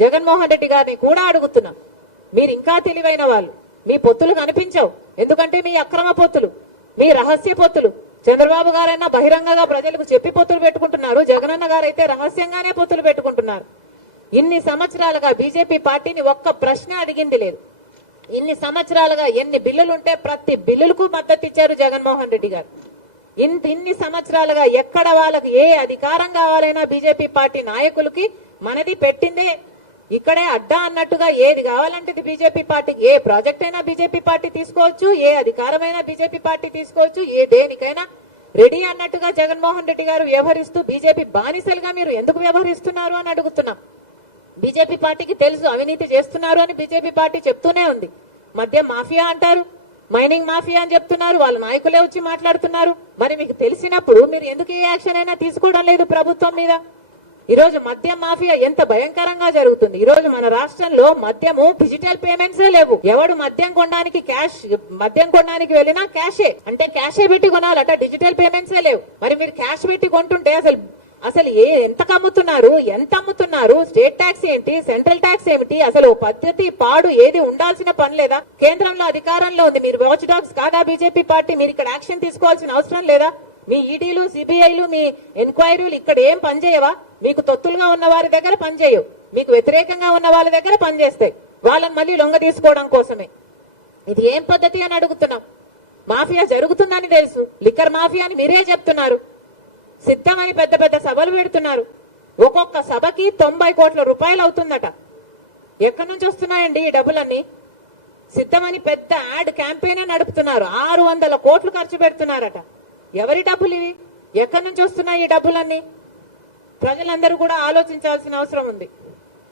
జగన్మోహన్ రెడ్డి గారిని కూడా అడుగుతున్నాం. మీరు ఇంకా తెలివైన వాళ్ళు. మీ పొత్తులు కనిపించవు. ఎందుకంటే మీ అక్రమ పొత్తులు మీ రహస్య పొత్తులు. చంద్రబాబు గారైనా బహిరంగంగా ప్రజలకు చెప్పి పొత్తులు పెట్టుకుంటున్నారు. జగనన్న గారైతే రహస్యంగానే పొత్తులు పెట్టుకుంటున్నారు. ఇన్ని సంవత్సరాలుగా బీజేపీ పార్టీని ఒక్క ప్రశ్న అడిగింది లేదు. ఇన్ని సంవత్సరాలుగా ఎన్ని బిల్లులు ఉంటే ప్రతి బిల్లులకు మద్దతు ఇచ్చారు జగన్మోహన్ రెడ్డి గారు. ఇంత ఇన్ని సంవత్సరాలుగా ఎక్కడ వాళ్ళకి ఏ అధికారం కావాలైనా బీజేపీ పార్టీ నాయకులకి మనది పెట్టిందే ఇక్కడే అడ్డా అన్నట్టుగా ఏది కావాలంటే ఇది బీజేపీ పార్టీకి ఏ ప్రాజెక్ట్ అయినా బీజేపీ పార్టీ తీసుకోవచ్చు ఏ అధికారమైనా బీజేపీ పార్టీ తీసుకోవచ్చు ఏ దేనికైనా రెడీ అన్నట్టుగా జగన్మోహన్ రెడ్డి గారు వ్యవహరిస్తూ బీజేపీ బానిసలుగా మీరు ఎందుకు వ్యవహరిస్తున్నారు అని అడుగుతున్నాం. బీజేపీ పార్టీకి తెలుసు అవినీతి చేస్తున్నారు అని బీజేపీ పార్టీ చెప్తూనే ఉంది. మధ్య మాఫియా అంటారు మైనింగ్ మాఫియా అని చెప్తున్నారు వాళ్ళ నాయకులే వచ్చి మాట్లాడుతున్నారు. మరి మీకు తెలిసినప్పుడు మీరు ఎందుకు ఏ యాక్షన్ అయినా తీసుకోవడం లేదు ప్రభుత్వం మీద? ఈరోజు మద్యం మాఫియా ఎంత భయంకరంగా జరుగుతుంది. ఈరోజు మన రాష్ట్రంలో మద్యము డిజిటల్ పేమెంట్స్ లేవు. ఎవడు మద్యం కొనడానికి క్యాష్ మద్యం కొనడానికి వెళ్ళినా క్యాషే అంటే క్యాషే పెట్టి కొనాలట డిజిటల్ పేమెంట్స్ లేవు. మరి మీరు క్యాష్ పెట్టి కొంటుంటే అసలు అసలు ఏ ఎంత అమ్ముతున్నారు ఎంత అమ్ముతున్నారు స్టేట్ ట్యాక్స్ ఏంటి సెంట్రల్ ట్యాక్స్ ఏమిటి అసలు ఓ పద్ధతి పాడు ఏది ఉండాల్సిన పని లేదా? కేంద్రంలో అధికారంలో ఉంది మీరు వాచ్ డాగ్స్ కాదా బీజేపీ పార్టీ మీరు ఇక్కడ యాక్షన్ తీసుకోవాల్సిన అవసరం లేదా? మీ ఈడీలు సిబిఐలు మీ ఎంక్వైరీలు ఇక్కడ ఏం పనిచేయవా? మీకు తొత్తులుగా ఉన్న వారి దగ్గర పనిచేయవు మీకు వ్యతిరేకంగా ఉన్న వాళ్ళ దగ్గర పనిచేస్తాయి. వాళ్ళని మళ్ళీ లొంగ తీసుకోవడం కోసమే. ఇది ఏం పద్ధతి అని అడుగుతున్నాం? మాఫియా జరుగుతుందని తెలుసు. లిక్కర్ మాఫియా అని మీరే చెప్తున్నారు. సిద్ధమని పెద్ద పెద్ద సభలు పెడుతున్నారు. ఒక్కొక్క సభకి తొంభై కోట్ల రూపాయలు అవుతుందట. ఎక్కడి నుంచి వస్తున్నాయండి ఈ డబ్బులన్నీ? సిద్ధమని పెద్ద యాడ్ క్యాంపెయిన్ నడుపుతున్నారు. ఆరు వందల కోట్లు ఖర్చు పెడుతున్నారట. ఎవరి డబ్బులు ఇవి? ఎక్కడి నుంచి వస్తున్నాయి ఈ డబ్బులన్నీ? ప్రజలందరూ కూడా ఆలోచించాల్సిన అవసరం ఉంది.